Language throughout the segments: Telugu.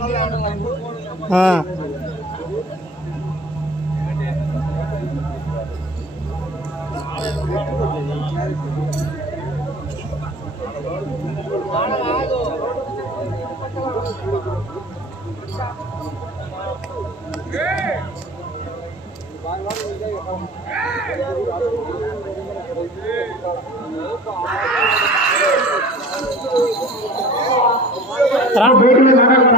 हाँ। रन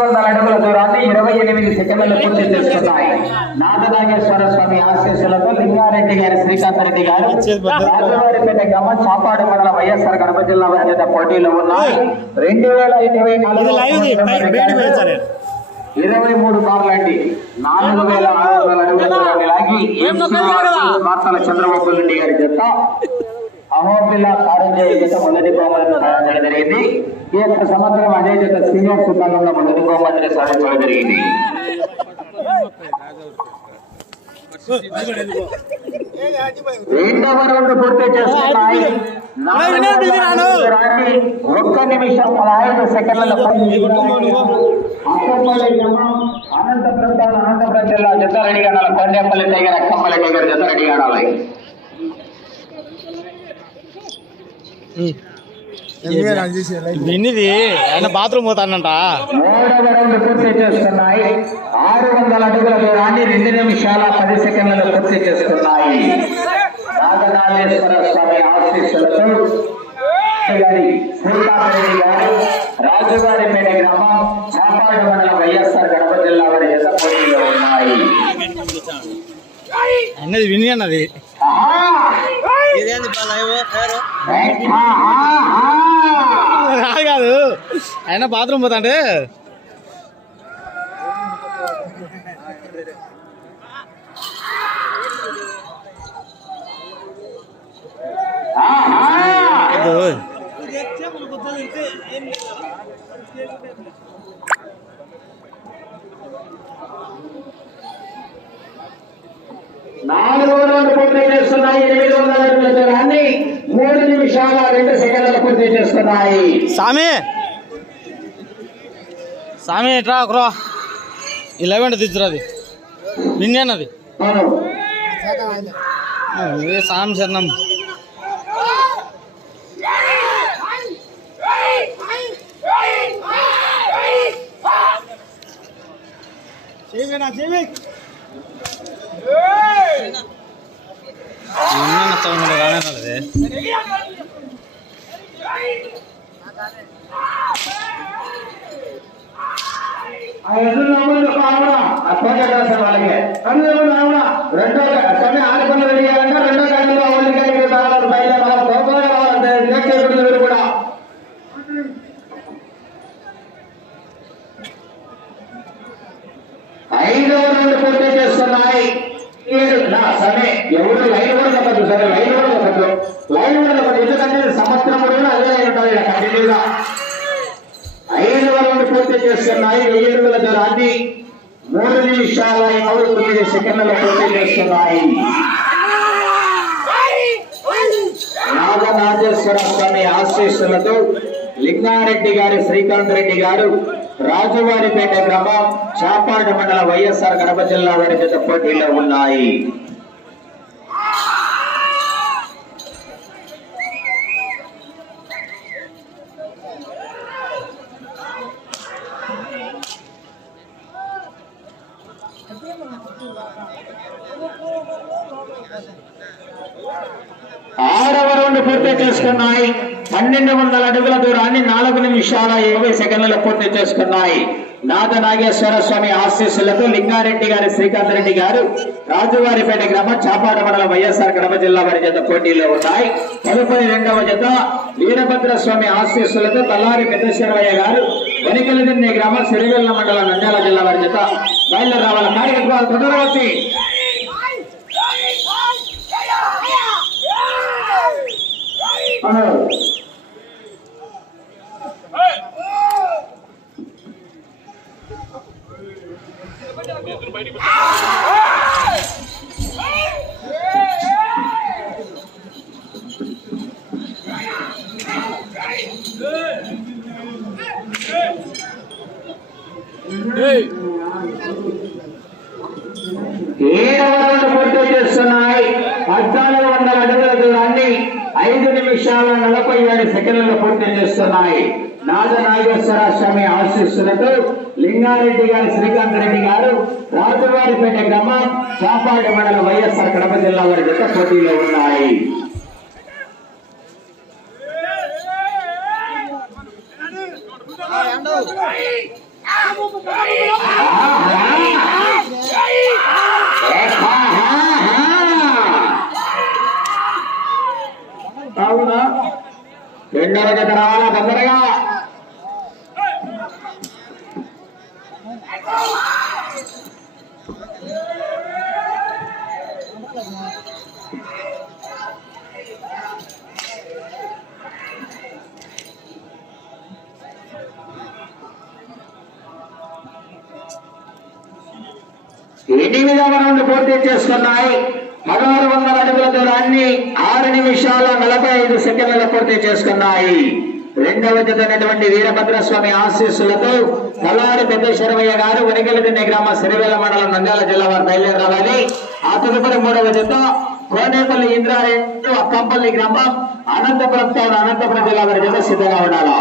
వందల అడుగుల దూరాన్ని ఇరవై ఎనిమిది సెకండ్లు పూర్తి చేస్తున్నాయి. నాగనాగేశ్వర స్వామి ఆశీస్సులతో లింగారెడ్డి గారి శ్రీకాంత్ రెడ్డి గారు రాజవారిపేట గ్రామం చాపాడు మండల వైఎస్ఆర్ కడప జిల్లా బాధ్యత పోటీలో ఉన్నాయి. రెండు వేల ఇరవై ఇది ఇరవై మూడు కార్లు అండి. నాలుగు వేల ఆరు వందల అడుగుల దూరాన్ని లాగి వార్తల చంద్రబాబు రెడ్డి గారి జత అహోబిల్లా కారంజయ జత మొదటి బహుమతిని సాధించడం జరిగింది. ఈ యొక్క సంవత్సరం అదే జత సీనియర్ విభాగంలో మొదటి బహుమతిని సాధించడం జరిగింది. రెండవ రౌండ్ పూర్తి రాని. ఒక్క నిమిషం పదహైదు సెకండ్ల అనంతపురం అనంతపురం జిల్లా జతారెడ్డి గాడాల కొండేపల్లి టైగర్ అక్కపల్లి టైగర్ జతారెడ్డి గాడాలి విన్నిది ఆయన బాత్రూమ్ పోతానంట. ఆరు వందల అడుగుల దూరాన్ని రెండు నిమిషాల పది సెకండ్లలో పూర్తి చేస్తున్నాయి. స్వామి ఆశీస్సులతో గారి శ్రీకాంతరెడ్డి గారు రాజుగారిపేట గ్రామం చాపాడు మండలం వైఎస్ఆర్ కడప జిల్లా వారి ఉన్నాయి. అన్నది విని అన్నది. ఆహా! ఆహా! రా కాదు ఆయన బాత్రూమ్ పోతాంటే ఆహా! నాలుగో రౌండ్ పూర్తి చేస్తున్నాయి ఎనిమిది వందల దూరాన్ని మూడు నిమిషాల రెండు సెకండ్లు పూర్తి చేస్తున్నాయి. సామి! సామి ఎట్రా ఒకరో. విన్ని అన్నది అవును. ఏ సామి శరణం. నచ్చకుండా రానే అన్నది ఆ ఎదురు నమ్ములు కావున ఆ కోట రాసిన వాళ్ళకి అందులో కావున రెండో సమయం ఆరుపల్లి వెళ్ళాలంటే రెండో గంటలో వాళ్ళకి కలిగి తాగాలి బయట వాళ్ళ కోపంగా రావాలంటే నెక్స్ట్ ఎప్పుడు మీరు కూడా ఐదవ రెండు పూర్తి చేస్తున్నాయి ఏడు నా సరే. ఎవరు లైన్ కూడా చెప్పచ్చు సరే. లైన్ కూడా చెప్పచ్చు లైన్ కూడా చెప్పచ్చు ఎందుకంటే సంవత్సరం కూడా అదే లైన్ ఉంటుంది. ఇక్కడ కంటిన్యూగా ఐదు వరకు పూర్తి చేస్తున్నాయి వెయ్యి అడుగుల దూరాన్ని మూడు నిమిషాల మూడు తొమ్మిది సెకండ్ల పూర్తి చేస్తున్నాయి. నాగనాథేశ్వర స్వామి ఆశీస్సులతో లింగారెడ్డి గారు శ్రీకాంత్ రెడ్డి గారు రాజువారిపేట గ్రామం చాపాడు మండల వైఎస్ఆర్ కడప జిల్లా వారి జత పోటీలో ఉన్నాయి. ఆరవ రౌండ్ పూర్తి చేసుకున్నాయి. పన్నెండు వందల అడుగుల దూరాన్ని నాలుగు నిమిషాల ఇరవై సెకండ్లలో పూర్తి చేసుకున్నాయి నాద నాగేశ్వర స్వామి ఆశీస్సులతో లింగారెడ్డి గారి శ్రీకాంత్ రెడ్డి గారు రాజువారిపేట గ్రామం చాపాడ మండలం వైఎస్ఆర్ కడప జిల్లా వారి జత పోటీలో ఉన్నాయి తదుపరి రెండవ జత వీరభద్ర స్వామి ఆశీస్సులతో తల్లారి పెద్దశ్వరయ్య గారు వనికలదిన్నే గ్రామం సిరివెల్ల మండలం నంద్యాల జిల్లా వారి జత బయలుదేరి రావాల కార్యక్రమాలు తొందరవచ్చి Oh రౌండ్ పూర్తి చేస్తున్నాయి పద్నాలుగు వందల అడుగుల దూరాన్ని ఐదు నిమిషాల నలభై ఏడు సెకండ్లు పూర్తి చేస్తున్నాయి నాద నాగేశ్వర స్వామి ఆశీస్సులతో లింగారెడ్డి గారి శ్రీకాంత్ రెడ్డి గారు రాజువారిపేట గ్రామం చాపాడు మండలం వైఎస్ఆర్ కడప జిల్లా వారి యొక్క పోటీలో ఉన్నాయి. అవునా రెండవ రావాలా తొందరగా. ఎనిమిదవ రౌండ్ పూర్తి చేసుకున్నాయి? పదహారు వందల అడుగుల దూరాన్ని ఆరు నిమిషాల నలభై ఐదు సెకండ్లలో పూర్తి చేసుకున్నాయి. రెండవ జతైనటువంటి వీరభద్రస్వామి ఆశీస్సులతో తలారి పెద్ద శరవయ్య గారు వనిగలదిన్నె గ్రామ సిరివేల మండలం నంద్యాల జిల్లా వారు బయలుదేరి రావాలి ఆ తదుపరి మూడవ జత కోనేపల్లి ఇంద్రారెడ్డి అక్కంపల్లి గ్రామం అనంతపురం టౌన్ అనంతపురం జిల్లా వారి జత సిద్ధంగా ఉండాలి?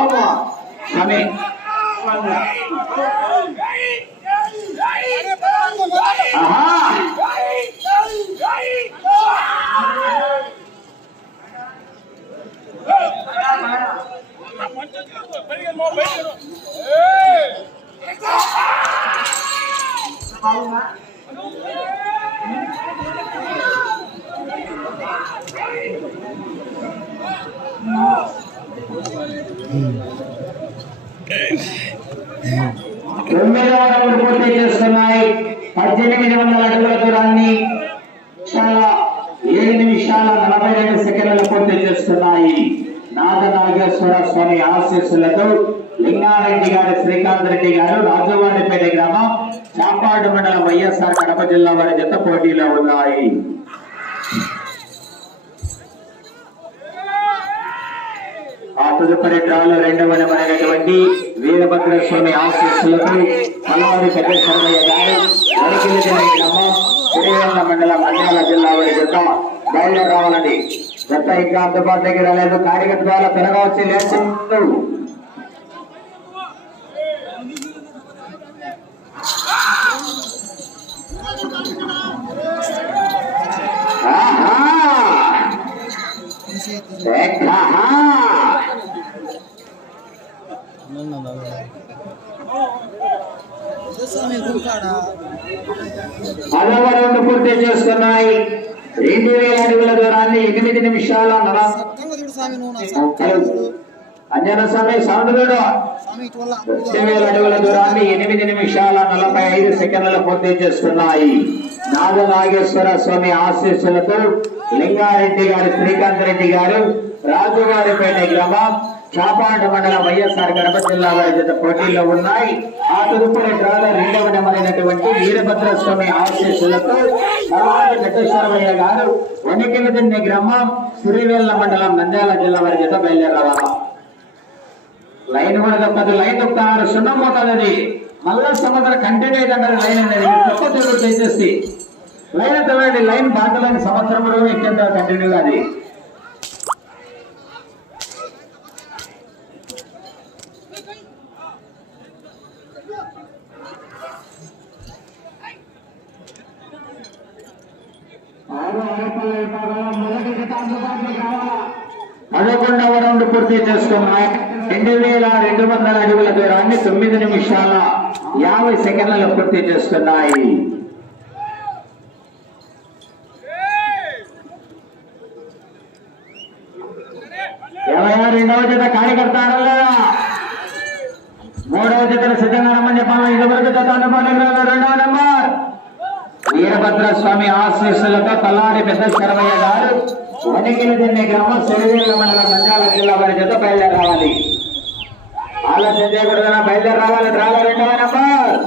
స్వామి ఆహా తొమ్మిదవ రౌండ్ పూర్తి చేస్తున్నాయి పద్దెనిమిది వందల అడుగుల దూరాన్ని చాలా ఏడు నిమిషాల నలభై రెండు సెకండ్లు పూర్తి చేస్తున్నాయి నాగ నాగేశ్వర స్వామి లింగారెడ్డి గారి శ్రీకాంత్ రెడ్డి గారు రాజవాణిపేట గ్రామం చాపాడు మండలం వైఎస్ఆర్ కడప జిల్లా వారి జత పోటీలో ఉన్నాయి. ఆ తదుపరి డ్రాలో రెండవ నెంబరైనటువంటి వీరభద్ర స్వామి ఆశీస్సులతో పలవారి పెద్ద శర్మయ్య గారు వరికిల్లి గ్రామం శ్రీవల్ల మండలం మండల జిల్లా వారి జత బయలుదేరి రావాలండి. జత ఇంకా అందుబాటు దగ్గర లేదు. కార్యకర్త ద్వారా త్వరగా వచ్చి పూర్తి చేస్తున్నాయి రెండు వేల అడుగుల దూరాన్ని ఎనిమిది నిమిషాల అంజన స్వామి సౌండ్ రెండు వేల అడుగుల దూరాన్ని ఎనిమిది నిమిషాల నలభై ఐదు సెకండ్లు పూర్తి చేస్తున్నాయి నాగ నాగేశ్వర స్వామి ఆశీస్సులతో లింగారెడ్డి గారు శ్రీకాంత్ రెడ్డి గారు రాజుగారిపేట గ్రామం చాపాడు మండలం వైఎస్ఆర్ కడప జిల్లా వారి జత పోటీలో ఉన్నాయి. ఆ తదుపరి డ్రాలో రెండవ నెంబరైనటువంటి వీరభద్ర స్వామి ఆశీస్సులతో నల్లారి వెంకటేశ్వరయ్య గారు వణికిలదిన్నె గ్రామం సిరివేళ్ళ మండలం నంద్యాల జిల్లా వారి జత బయలుదేరాల లైన్ కూడా తప్పదు లైన్ తప్పుతారు సున్నం పోతుంది మల్ల మళ్ళా సంవత్సరం కంటిన్యూ అయితే లైన్ అనేది. తప్ప చేసేసి లైన్ తవ్వండి. లైన్ బాటలని సంవత్సరం కూడా ఎక్కడ కంటిన్యూ అది. రౌండ్ పూర్తి చేసుకున్నాయి రెండు వేల రెండు వందల అడుగుల దూరాన్ని తొమ్మిది నిమిషాల యాభై సెకండ్లలో పూర్తి చేస్తున్నాయి. ఏమయ్యా రెండవ జత కార్యకర్త మూడవ జతలు సిద్ధంగా రమ్మని ఇదివరకు జత అందుబాటులో రెండవ నెంబర్. వీరభద్ర స్వామి ఆశీస్సులతో తల్లాడి పెద్ద శరవయ్య గారు వణికిన దిన్నే గ్రామం సిరివేల మండలం నంద్యాల జిల్లా వారి చేత బయలుదేరి రావాలి ఆలస్యం చేయకూడదన్నా బయలుదేరి రావాలి డ్రాగా రెండవ నెంబర్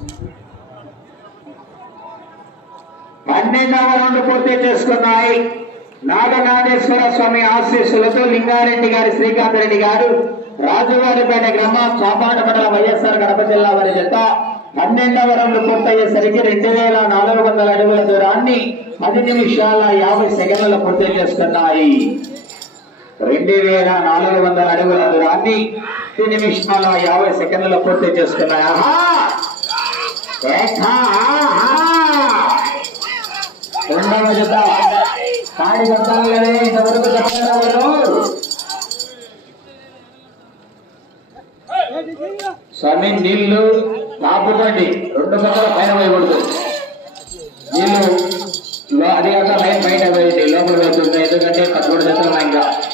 Thank you. పన్నెండవ రౌండ్ పూర్తి చేసుకున్నాయి. నాగనాథేశ్వర స్వామి ఆశీస్సులతో లింగారెడ్డి గారి శ్రీకాంత్ రెడ్డి గారు రాజువారిపేట గ్రామం చాపాట మండలం వైఎస్ఆర్ కడప జిల్లా వారి జత పన్నెండవ రౌండ్ పూర్తయ్యేసరికి రెండు వేల నాలుగు వందల అడుగుల దూరాన్ని పది నిమిషాల యాభై సెకండ్లలో పూర్తి చేసుకున్నాయి. రెండు వేల నాలుగు వందల అడుగుల దూరాన్ని పది నిమిషాల యాభై సెకండ్లలో పూర్తి చేసుకున్నాయి. ఆహా! రెండవ జత. కాడి కట్టాలనే ఇంతవరకు చెప్పగలరు స్వామి నీళ్ళు కాపుకోండి రెండు పక్కల పైన పోయకూడదు. నీళ్ళు అది కాక లైన్ బయట వేయండి లోపల వెళ్తుంది ఎందుకంటే పదకొండు జతలు ఇంకా ఆయన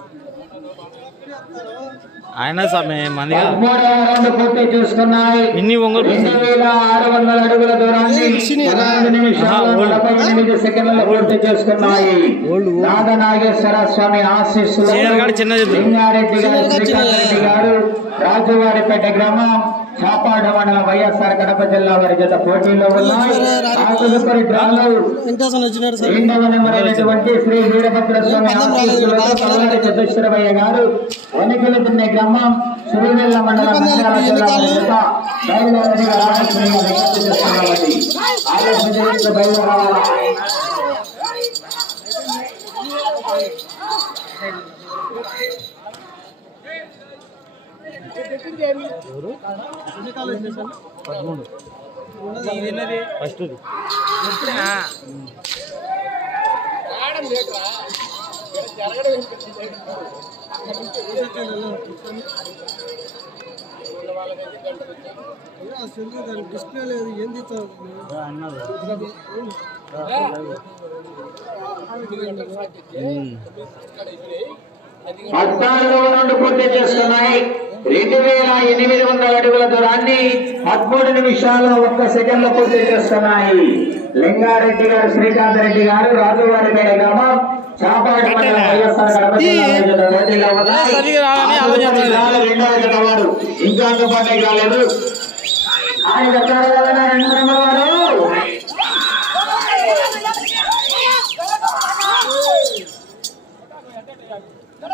స్వామి మందిగా పదమూడవ రౌండ్ పూర్తి చేసుకున్నాయి ఇన్ని ఒంగోలు రెండు వేల ఆరు వందల అడుగుల దూరాన్ని పదకొండు నిమిషాలు నలభై ఎనిమిది సెకండ్లలో పూర్తి చేసుకున్నాయి నాగనాగేశ్వర స్వామి చిన్న శ్రీకాంత్ రెడ్డి గారు రాజువారిపేట గ్రామం. మండలం వైఎస్ఆర్ కడప జిల్లా వారి జత పోటీలో ఉన్నాయి. ఆ తదుపరి డ్రాలో వెంకటేశ్వర వచ్చినాడు సార్. రెండవ నెంబర్ అయినటువంటి శ్రీ వీరభద్ర స్వామి గారు వణికిల తిన్నే గ్రామం సురివెల్ల మండలం నంద్యాల జిల్లా వారి జత బయలుదేరిగా రావాల్సిందిగా విజ్ఞప్తి చేస్తున్నామండి ఆలస్యం చేయకుండా బయలుదేరాలా పదమూడు ఫస్ట్ డిస్ప్లే లేదు ఏం తీస్తావు పద్నాలుగు నుండి పూర్తి చేస్తున్నాయి. రెండు వేల ఎనిమిది వందల అడుగుల దూరాన్ని పదమూడు నిమిషాలు ఒక్క సెకండ్లో పూర్తి చేస్తున్నాయి. లింగారెడ్డి గారు శ్రీకాంత్ రెడ్డి గారు రాజువారి పేట గ్రామం చాపాటి. సరిగా రావాలని ఆలోచిస్తున్నాను. రాలేదు రెండవ జత వారు. ఇంకా అందుబాటులోకి రాలేదు ఆయన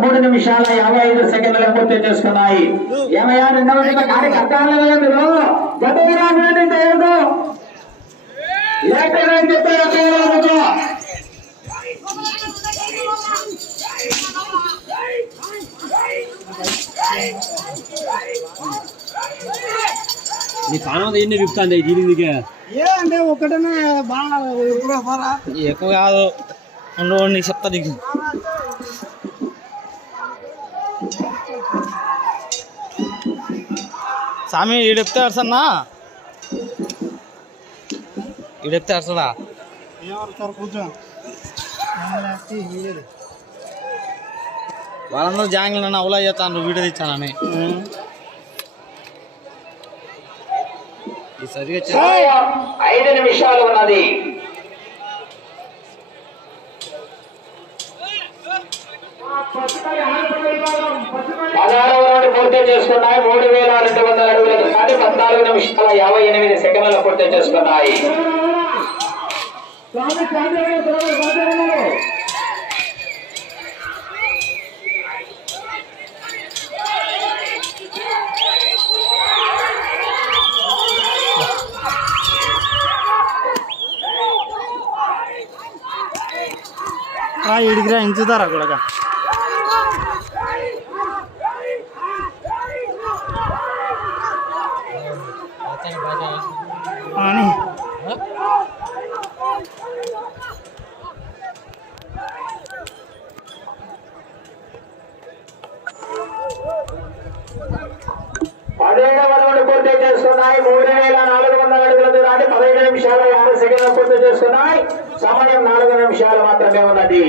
పదమూడు నిమిషాల యాభై ఐదు సెకండ్లు పూర్తి చేసుకున్నాయి. రెండవ కార్యకర్తలు నీ కాలం ఎన్ని విప్పుతాంది దీనికి ఏ అంటే ఒకటనే బాగా ఎక్కువ కాదు. నీకు చెప్తా నీకు. స్వామి ఈడెప్తే అర్సన్నా? ఈడెప్తే అర్సడా? వాళ్ళందరూ జాంగ్లు నన్ను అవలా చేస్తాను వీడియో తెచ్చానని ఈ సరిగా చే- సమయం ఐదు నిమిషాలు ఉన్నది పదహారవ రౌండ్ పూర్తి చేసుకున్నాయి మూడు వేల రెండు వందల అడుగుల కానీ పద్నాలుగు నిమిషాల యాభై ఎనిమిది సెకండ్లలో పూర్తి చేసుకున్నాయి ఇడిగిరా ఇంచుతారా కూడా పదిహేడు వందలు పూర్తి చేస్తున్నాయి. మూడు వేల నాలుగు వందల అడుగుల దూరాన్ని పదిహేడు నిమిషాలు ఆరు సెకండ్లు పూర్తి చేస్తున్నాయి. సమయం నాలుగు నిమిషాలు మాత్రమే ఉన్నది.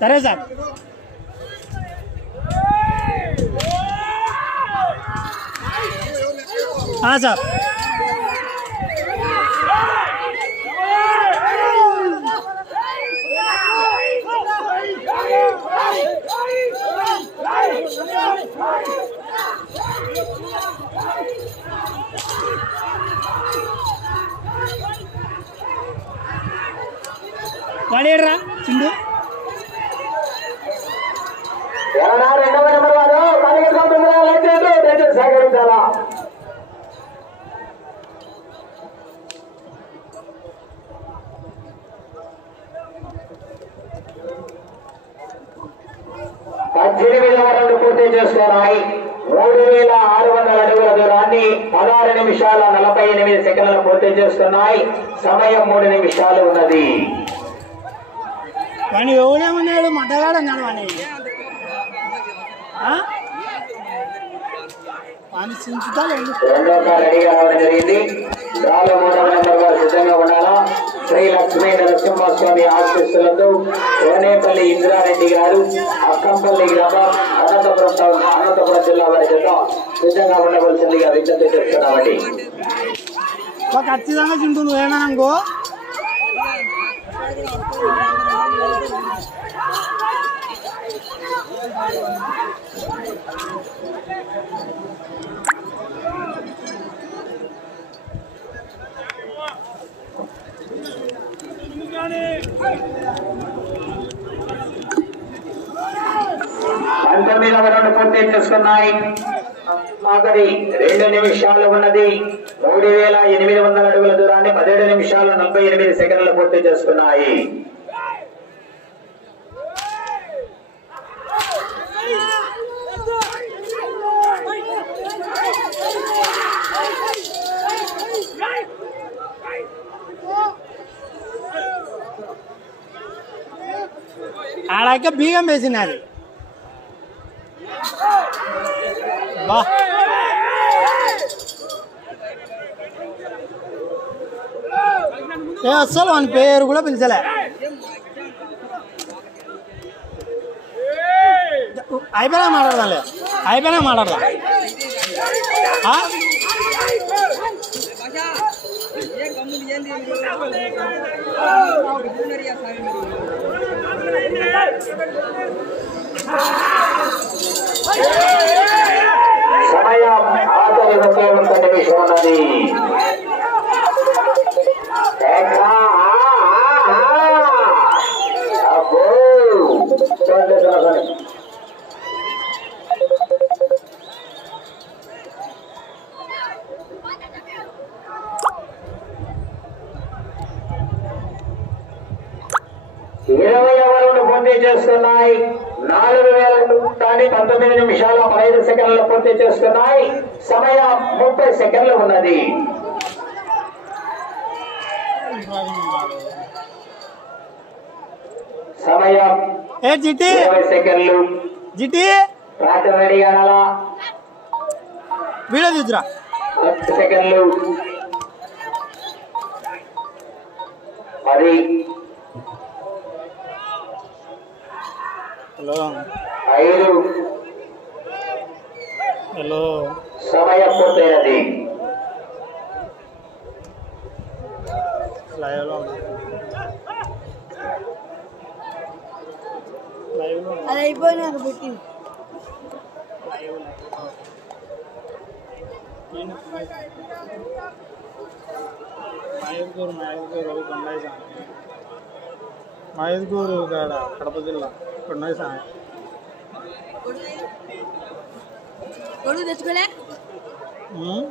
సరే సార్. సార్. వాడేడరా చిండు. రెండవ నెంబర్ వారు పూర్తి చేసుకున్నాయి. మూడు వేల ఆరు వందల అడుగుల దూరాన్ని పదహారు నిమిషాల నలభై ఎనిమిది సెకండ్లు పూర్తి చేస్తున్నాయి సమయం మూడు నిమిషాలు ఉన్నది. వాడిని ఎవడేమన్నాడు మట్టగాడు అన్నాడు వాడిని? వాడిని శ్రీ లక్ష్మీ నరసింహస్వామి ఆశీస్సులతో కోనేపల్లి ఇంద్రారెడ్డి గారు అక్కంపల్లి గ్రామం అనంతపురం అనంతపురం జిల్లా వారి చేత సిద్ధంగా ఉండవలసిందిగా విజ్ఞప్తి చేస్తున్నామండి. ఖచ్చితంగా చింటూ నువ్వేనా అనుకో పంతొమ్మిదవ రౌండ్ పూర్తి చేసుకున్నాయి. ఆఖరి రెండు నిమిషాలు ఉన్నది. మూడు వేల ఎనిమిది వందల అడుగుల దూరాన్ని పదిహేడు నిమిషాలు నలభై ఎనిమిది సెకండ్లు పూర్తి చేసుకున్నాయి. ఆడాక బీగం వేసినది బా ఏ అస్సలు వాని పేరు కూడా పిలిచలే అయిపోయినా మాట్లాడదాంలే అయిపోయినా మాట్లాడదాం ఆ? సమయం ఆఖరి ముప్పై ఒక్క నిమిషం ఉన్నది ఎక్కడ? ఆ, ఆ, ఆ. అబ్బో. చూడండి, చేస్తున్నాయి. నాలుగు వేల కానీ పంతొమ్మిది నిమిషాల పదహైదు సెకండ్లు పూర్తి చేస్తున్నాయి. సమయం ముప్పై సెకండ్లు ఉన్నది. సమయం ఇరవై సెకండ్లు. రెడీ వీడియో తీసురా పది సెకండ్లు. పది. హలో. ఐదు. హలో. సమయం పూర్తయినది. లైవ్లో ఉంది. అది అయిపోయినాక పెట్టి. మైదుగూరు మైదుగూరు కొండయ్య స్వామి మైదుగూరు కాడ కడప జిల్లా. తెచ్చుకోలే ఉమ్.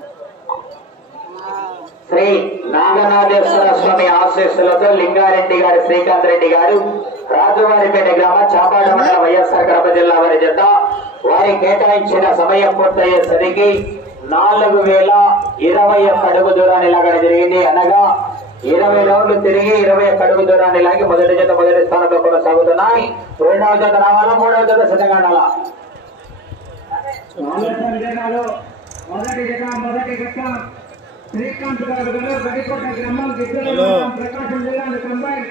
శ్రీ నాగనాథేశ్వర స్వామి ఆశీస్సులతో లింగారెడ్డి గారు శ్రీకాంత్ రెడ్డి గారు రాజువారిపేట గ్రామ చాపాడ మండల వైఎస్ఆర్ కడప జిల్లా వారి జత వారి కేటాయించిన సమయం పూర్తయ్యేసరికి నాలుగు వేల ఇరవై ఒక్క అడుగు దూరాన్ని లాగడం జరిగింది అనగా ఇరవై రౌండ్లు తిరిగి ఇరవై ఒక్క అడుగు దూరాన్ని లాగి మొదటి జత మొదటి స్థానంలో కొనసాగుతున్నాయి. రెండవ జత రావాలా? మూడవ జత సిద్ధంగా ఉండాలా? మొదటి జత మొదటి ఘట్టం శ్రీకాంత్ గారు. ప్రకాశం జిల్లా కంబైన్